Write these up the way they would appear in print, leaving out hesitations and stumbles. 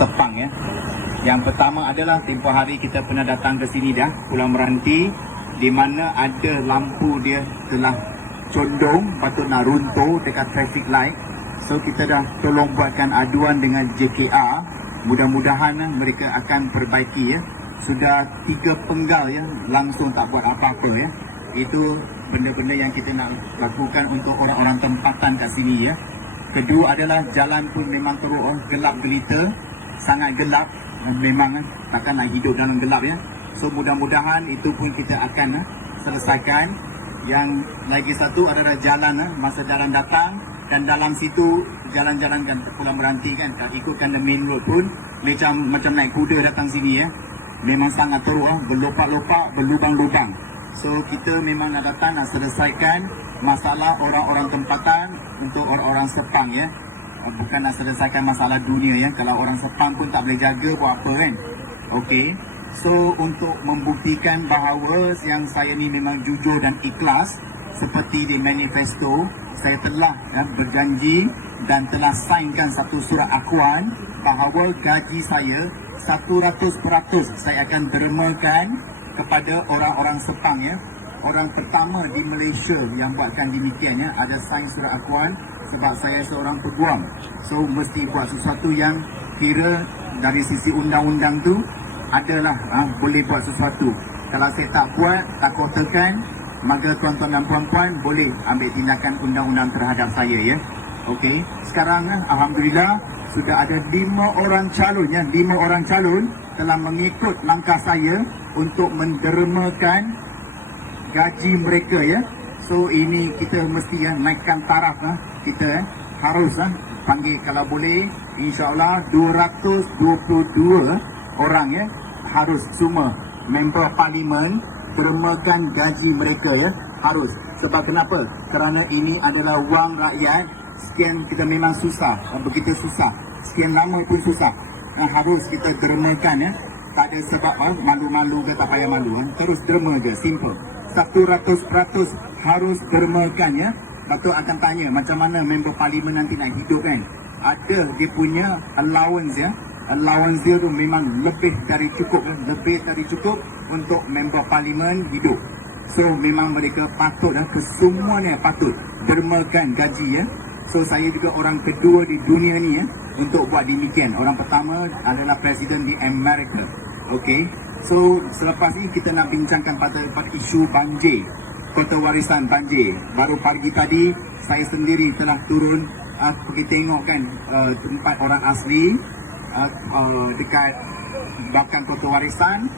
Sepang ya. Yang pertama adalah tempoh hari kita pernah datang ke sini dah, Pulau Meranti, di mana ada lampu dia telah condong, patut nak runtuh dekat traffic light. So kita dah tolong buatkan aduan dengan JKR. Mudah-mudahan mereka akan perbaiki ya. Sudah 3 penggal ya, langsung tak buat apa-apa ya. Itu benda-benda yang kita nak lakukan untuk orang-orang tempatan kat sini ya. Kedua adalah jalan pun memang teruk gelap gelita, sangat gelap, memang takkan nak hidup dalam gelap ya. So mudah-mudahan itu pun kita akan selesaikan. Yang lagi satu adalah jalan masa jalan datang, dan dalam situ jalan-jalan kan Pulau Meranti kan, ikutkan the main road pun macam naik kuda datang sini ya. Memang sangat teruk berlopak-lopak, berlubang-lubang. So kita memang nak datang nak selesaikan masalah orang-orang tempatan untuk orang-orang Sepang ya. Bukan nak selesaikan masalah dunia ya. Kalau orang Sepang pun tak boleh jaga buat apa kan. Okey. So untuk membuktikan bahawa yang saya ni memang jujur dan ikhlas seperti di manifesto, saya telah berjanji dan telah signkan satu surat akuan bahawa gaji saya 100% saya akan dermakan kepada orang-orang Sepang ya. Orang pertama di Malaysia yang buatkan demikian ya, ada sign surat akuan sebab saya seorang peguam. So mesti buat sesuatu yang kira dari sisi undang-undang tu adalah boleh buat sesuatu. Kalau saya tak buat, tak kotakan, maka tuan-tuan dan puan-puan boleh ambil tindakan undang-undang terhadap saya ya. Okey, sekarang alhamdulillah sudah ada 5 orang calon ya, 5 orang calon telah mengikut langkah saya untuk mendermakan gaji mereka ya. So ini kita mesti naikkan taraf kita harus panggil kalau boleh insya-Allah 222 orang ya, harus semua member parlimen dermakan gaji mereka ya, harus. Sebab kenapa? Kerana ini adalah wang rakyat. Sekian kita memang susah, begitu susah, sekian lama pun susah, harus kita dermakan ya. Tak ada sebab malu-malu ke tak payah malu, terus derma je, simple. 100% harus dermakan ya. Patut akan tanya macam mana member parlimen nanti nak hidup kan. Ada dia punya allowance ya. Allowance dia tu memang lebih dari cukup, lebih dari cukup untuk member parlimen hidup. So memang mereka patut kesemuanya patut dermakan gaji ya. So saya juga orang kedua di dunia ni ya untuk buat demikian. Orang pertama adalah presiden di Amerika. Okey. So selepas ini kita nak bincangkan pada isu banjir, kota warisan banjir. Baru pagi tadi saya sendiri telah turun pergi tengok kan tempat orang asli dekat belakang kota warisan,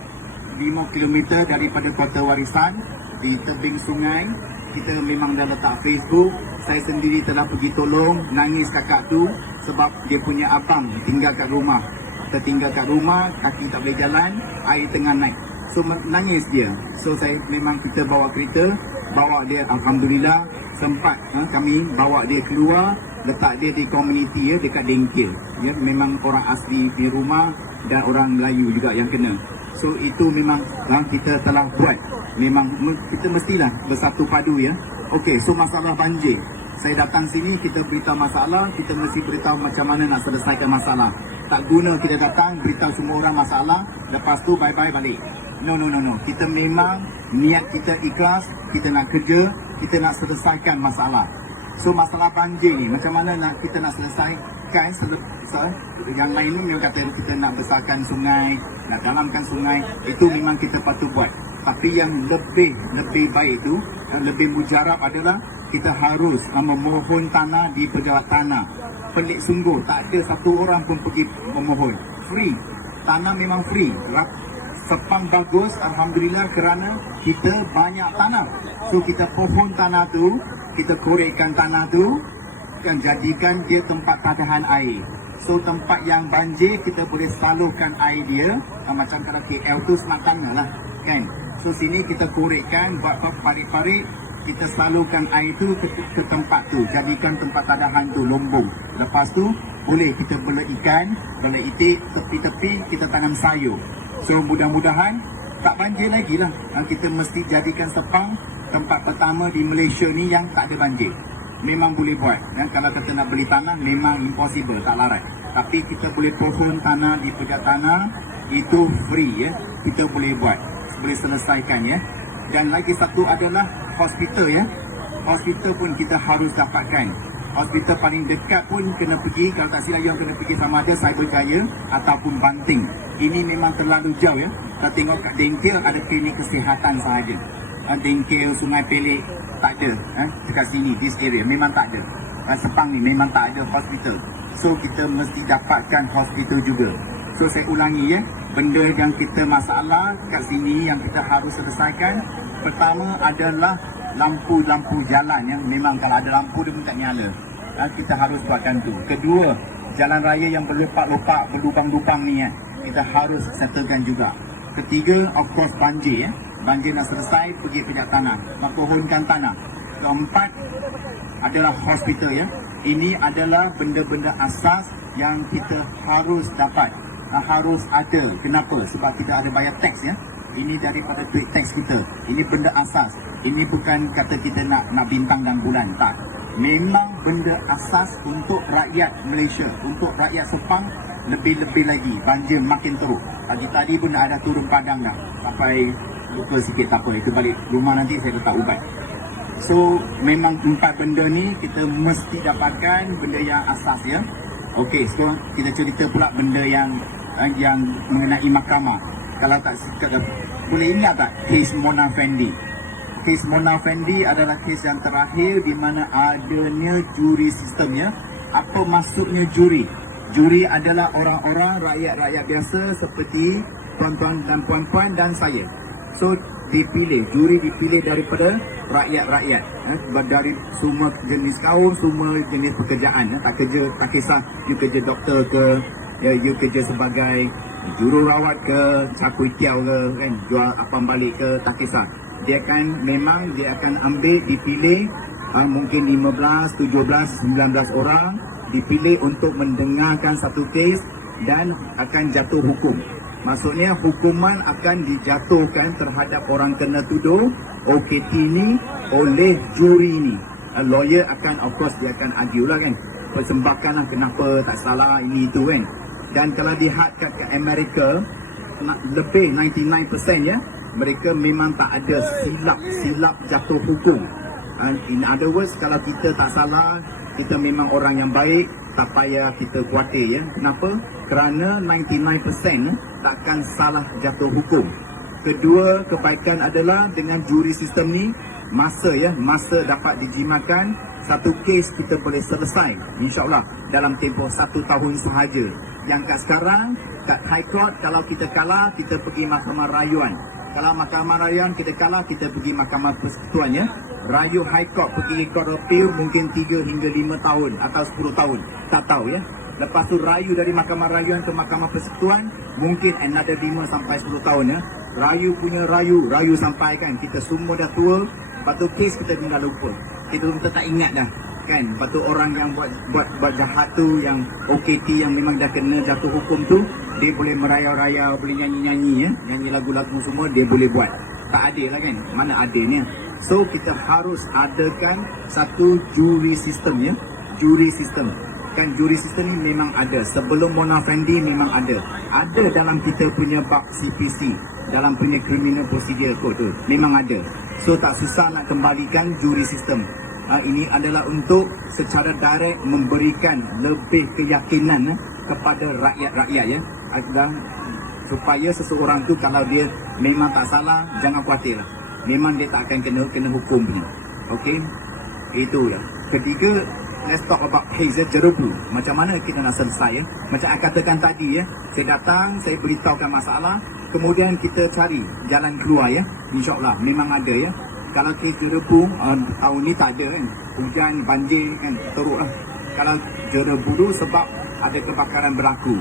5 km daripada kota warisan di tebing sungai. Kita memang dah letak Facebook. Saya sendiri telah pergi tolong, nangis kakak tu sebab dia punya abang tinggal kat rumah. Tertinggal kat rumah, kaki tak boleh jalan, air tengah naik. So nangis dia. So kita bawa kereta, bawa dia, alhamdulillah sempat kami bawa dia keluar, letak dia di komuniti ya, dekat Dengkil. Ya, memang orang asli di rumah dan orang Melayu juga yang kena. So itu memang kita telah buat. Memang kita mestilah bersatu padu ya. Okey, so masalah banjir. Saya datang sini, kita beritahu masalah, kita mesti beritahu macam mana nak selesaikan masalah. Tak guna kita datang, beritahu semua orang masalah, lepas tu bye-bye balik. No. Kita memang niat kita ikhlas, kita nak kerja, kita nak selesaikan masalah. So masalah banjir ni, macam mana kita nak selesaikan. Yang lain ni memang kata kita nak besarkan sungai, nak dalamkan sungai, itu memang kita patut buat. Tapi yang lebih baik itu, yang lebih mujarab adalah kita harus memohon tanah di pejabat tanah. Pelik sungguh, tak ada satu orang pun pergi memohon. Free, tanah memang free. Sepang bagus, alhamdulillah, kerana kita banyak tanah. So kita pohon tanah tu, kita korekkan tanah tu, kan jadikan dia tempat tadahan air. So tempat yang banjir kita boleh salurkan air dia, macam kalau KL tu Sematang lah kan. So sini kita korekkan, buat parit-parit, kita salurkan air tu ke tempat tu, jadikan tempat tadahan tu lombong. Lepas tu boleh kita bela ikan, bela itik, tepi-tepi kita tanam sayur. So mudah-mudahan tak banjir lagi lah. Kita mesti jadikan Sepang tempat pertama di Malaysia ni yang tak ada banjir. Memang boleh buat. Dan kalau kita nak beli tanah memang impossible, tak larat. Tapi kita boleh pohon tanah di pejat tanah, itu free ya. Kita boleh buat, boleh selesaikan ya. Dan lagi satu adalah hospital ya. Hospital pun kita harus dapatkan. Hospital paling dekat pun kena pergi, kalau tak silap yang kena pergi sama ada Cyberjaya ataupun Banting. Ini memang terlalu jauh ya. Kita tengok kat Dengkil ada klinik kesihatan sahaja. Dengkil, Sungai Pelik tak ada dekat sini, this area memang tak ada. Sepang ni memang tak ada hospital. So kita mesti dapatkan hospital juga. So saya ulangi ya, benda yang kita masalah kat sini yang kita harus selesaikan. Pertama adalah lampu-lampu jalan yang memang kalau ada lampu dia pun tak nyala. Kita harus buatkan tu. Kedua, jalan raya yang berlopak-lopak, berlubang-lubang ni kita harus settlekan juga. Ketiga, of course banjir ya. Banjir nak selesai, pergi pijak tanah, pohonkan tanah. Keempat adalah hospital ya. Ini adalah benda-benda asas yang kita harus dapat, harus ada. Kenapa? Sebab kita ada bayar teks ya. Ini daripada duit teks kita. Ini benda asas. Ini bukan kata kita nak bintang dan bulan, tak. Memang benda asas untuk rakyat Malaysia, untuk rakyat Sepang. Lebih-lebih lagi, banjir makin teruk. Tadi pun ada turun padang dah. Sampai lupa sikit, tak apa. Itu balik rumah nanti saya letak ubat. So, memang 4 benda ni kita mesti dapatkan benda yang asas ya. Okey, so kita cerita pula benda yang mengenai mahkamah. Kalau tak boleh ingat tak kes Mona Fendi? Kes Mona Fendi adalah kes yang terakhir di mana adanya juri sistemnya. Apa maksudnya juri? Juri adalah orang-orang rakyat-rakyat biasa seperti tuan-tuan dan puan-puan dan saya. So dipilih, juri dipilih daripada rakyat-rakyat dari semua jenis kaum, semua jenis pekerjaan tak kisah you kerja doktor ke, you kerja sebagai jururawat ke, cakui tiaw ke, kan, jual apam balik ke, tak kisah. Dia akan ambil, dipilih mungkin 15, 17, 19 orang dipilih untuk mendengarkan satu kes dan akan jatuh hukum. Maksudnya hukuman akan dijatuhkan terhadap orang kena tuduh OKT ni oleh juri ni. Lawyer akan, of course dia akan argue lah kan, persembahkan lah kenapa tak salah ini itu kan. Dan kalau dihadkan ke Amerika, lebih 99% ya, mereka memang tak ada silap jatuh hukum. In other words, kalau kita tak salah, kita memang orang yang baik, tak payah kita khawatir ya. Kenapa? Kerana 99% takkan salah jatuh hukum. Kedua kebaikan adalah dengan juri sistem ni, masa dapat dijimatkan, satu kes kita boleh selesai insyaAllah dalam tempoh 1 tahun sahaja. Yang kat sekarang kat High Court, kalau kita kalah kita pergi Mahkamah Rayuan. Kalau Mahkamah Rayuan kita kalah, kita pergi Mahkamah Persekutuan ya. Rayu High Court pergi Court of Appeal mungkin 3 hingga 5 tahun atau 10 tahun, tak tahu ya. Lepas tu rayu dari Mahkamah Rayuan ke Mahkamah Persekutuan mungkin another 5 sampai 10 tahun ya. Rayu punya rayu sampai kan kita semua dah tua, lepas tu kes kita tinggal lupa. Kita tak ingat dah kan. Lepas tu orang yang buat jahat tu, yang OKT yang memang dah kena jatuh hukum tu, dia boleh merayau-rayau, boleh nyanyi-nyanyi ya, nyanyi lagu-lagu semua dia boleh buat. Tak adil lah kan, mana adilnya. So kita harus adakan satu juri sistem ya. Juri sistem kan, juri sistem ni memang ada. Sebelum Mona Fendi memang ada dalam kita punya bab CPC, dalam punya Criminal Procedure Code tu memang ada. So tak susah nak kembalikan juri sistem. Ini adalah untuk secara direct memberikan lebih keyakinan kepada rakyat-rakyat ya. Supaya seseorang tu kalau dia memang tak salah, jangan khawatir lah. Memang dia tak akan kena hukum punya. Okey, itulah. Ketiga, let's talk about case jerebu. Macam mana kita nak selesai ya? Macam saya katakan tadi ya, saya datang, saya beritahukan masalah, kemudian kita cari jalan keluar ya. InsyaAllah memang ada ya. Kalau case jerebu tahun ni tak ada kan, hujan, banjir kan, teruk lah. Kalau jerebu tu sebab ada kebakaran berlaku.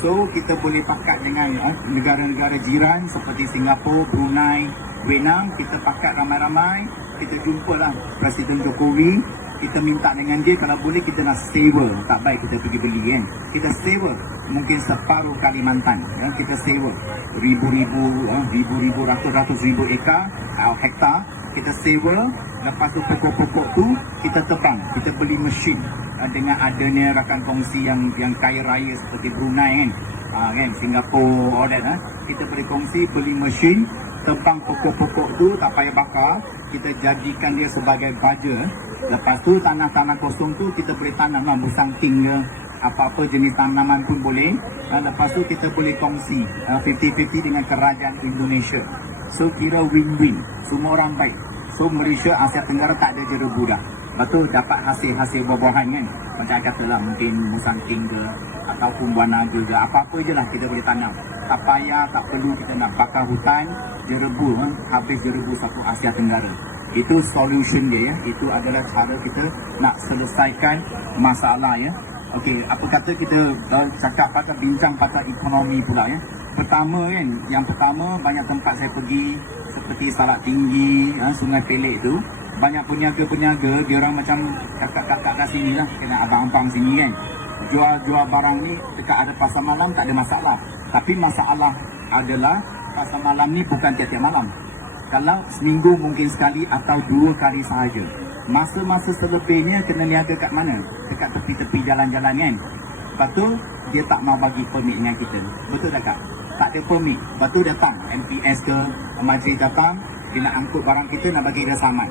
So kita boleh pakat dengan negara-negara jiran seperti Singapura, Brunei, Vietnam. Kita pakat ramai-ramai, kita jumpalah Presiden Jokowi, kita minta dengan dia kalau boleh kita nak sewa. Tak baik kita pergi beli kan, kita sewa mungkin separuh Kalimantan ya. Kita sewa ribu-ribu, ratus-ratus ribu hektar kita sewa. Lepas tu pokok-pokok tu kita tebang, kita beli mesin dengan adanya rakan kongsi yang kaya raya seperti Brunei kan, Singapura, all that, kita boleh kongsi beli mesin tebang pokok-pokok tu tak payah bakar, kita jadikan dia sebagai baja. Lepas tu tanah-tanah kosong tu kita boleh tanam lah, musang ting ke, apa-apa jenis tanaman pun boleh. Lepas tu kita boleh kongsi 50-50 dengan kerajaan Indonesia. So kira win-win, semua orang baik. So Malaysia, Asia Tenggara tak ada jerebu dah. Lepas tu dapat hasil-hasil buah-buahan kan. Macam katalah mungkin musang ting ke, ataupun buah naga ke, apa-apa je lah kita boleh tanam. Tak payah, tak perlu kita nak bakar hutan, jerebu, habis jerebu satu Asia Tenggara. Itu solution dia ya. Itu adalah cara kita nak selesaikan masalah ya. Okey, apa kata kita cakap pasal bincang pasal ekonomi pula ya. Pertama kan, yang pertama banyak tempat saya pergi seperti Salak Tinggi, Sungai Pelek tu, banyak peniaga-peniaga, dia orang macam kakak-kakak kat sini lah, kena abang-abang sini kan. Jual-jual barang ni dekat ada pasar malam tak ada masalah. Tapi masalah adalah pasar malam ni bukan tiap-tiap malam. Kalau seminggu mungkin sekali atau 2 kali sahaja. Masa-masa selebihnya kena niaga kat mana? Dekat tepi-tepi jalan-jalan kan. Lepas tu dia tak mau bagi permit dengan kita. Betul tak Kak? Tak ada permit. Lepas tu datang MPS ke, Majlis datang, dia nak angkut barang kita, nak bagi dia saman.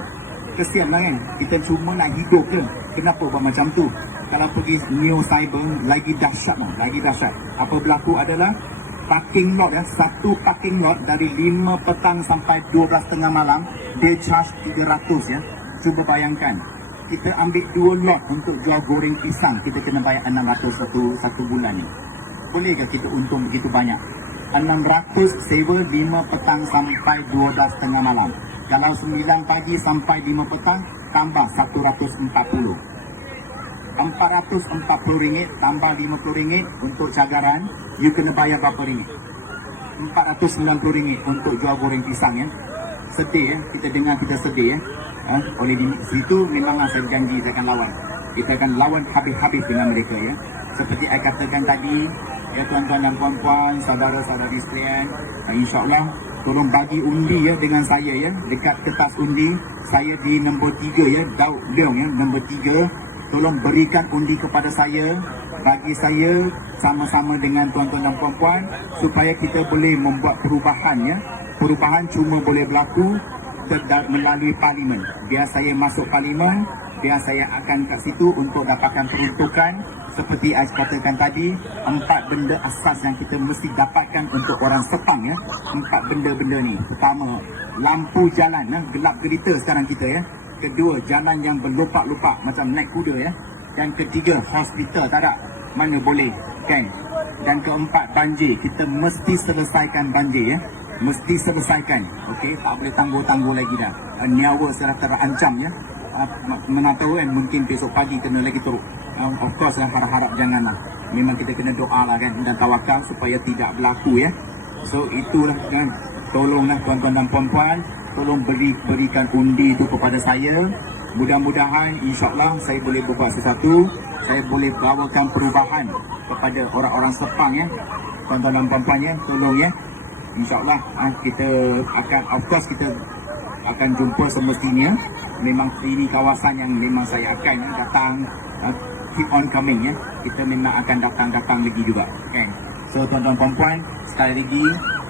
Kesian lah kan. Kita cuma nak hidup je. Kenapa buat macam tu? Kalau pergi New Cyber, lagi dahsyat lah. Lagi dahsyat. Apa berlaku adalah parking lot ya, satu parking lot dari 5 petang sampai 12 tengah malam, dia charge 300 ya. Cuba bayangkan, kita ambil 2 lot untuk jual goreng pisang, kita kena bayar 600 satu bulan ni. Boleh ke kita untung begitu banyak? 600 sewa 5 petang sampai 12 tengah malam. Kalau 9 pagi sampai 5 petang, tambah 140. RM440 tambah RM50 untuk cagaran, you kena bayar berapa ringgit? RM490 untuk jual goreng pisang ya. Sedih ya, kita dengar kita sedih ya. Oleh di situ memang saya janji saya akan lawan. Kita akan lawan habis-habis dengan mereka ya. Seperti saya katakan tadi, ya tuan-tuan dan puan-puan, saudara-saudari sekalian, insya-Allah tolong bagi undi ya dengan saya ya. Dekat kertas undi saya di nombor 3 ya, Daud Leong ya, nombor 3. Tolong berikan undi kepada saya, bagi saya sama-sama dengan tuan-tuan dan puan-puan supaya kita boleh membuat perubahan ya. Perubahan cuma boleh berlaku melalui parlimen. Biar saya masuk parlimen, biar saya akan kat situ untuk dapatkan peruntukan seperti saya katakan tadi, 4 benda asas yang kita mesti dapatkan untuk orang Sepang ya. 4 benda-benda ni. Pertama, lampu jalan ya, gelap gelita sekarang kita ya. Kedua, jalan yang berlupak-lupak macam naik kuda ya. Yang ketiga, hospital tak ada, mana boleh kan. Dan keempat, banjir. Kita mesti selesaikan banjir ya. Mesti selesaikan. Okey, tak boleh tangguh-tangguh lagi dah. Nyawa secara terancam ya. Mana tahu kan, mungkin besok pagi kena lagi teruk. Of course harap-harap janganlah. Memang kita kena doa lah kan, dan tawakal supaya tidak berlaku ya. So itulah kan. Tolonglah tuan-tuan dan puan-puan, tolong berikan undi itu kepada saya. Mudah-mudahan insya-Allah saya boleh berbuat sesuatu, saya boleh bawakan perubahan kepada orang-orang Sepang ya. Tuan-tuan dan puan-puan ya, tolong ya. InsyaAllah kita akan, of course kita akan jumpa semestinya. Memang ini kawasan yang memang saya akan datang, keep on coming ya. Kita memang akan datang lagi juga kan. So tuan-tuan puan-puan, sekali lagi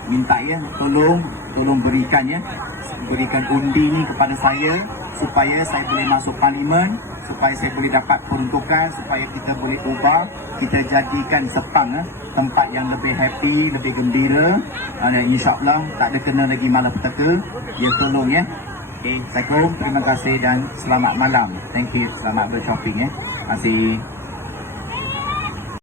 minta ya, tolong berikan ya, berikan undi ni kepada saya supaya saya boleh masuk parlimen, supaya saya boleh dapat peruntukan, supaya kita boleh ubah, kita jadikan Sepang tempat yang lebih happy, lebih gembira, dan insya-Allah tak ada kena lagi malapetaka. Ya, tolong ya. Okay, Assalamualaikum, terima kasih dan selamat malam. Thank you, selamat bershopping ya. Terima kasih.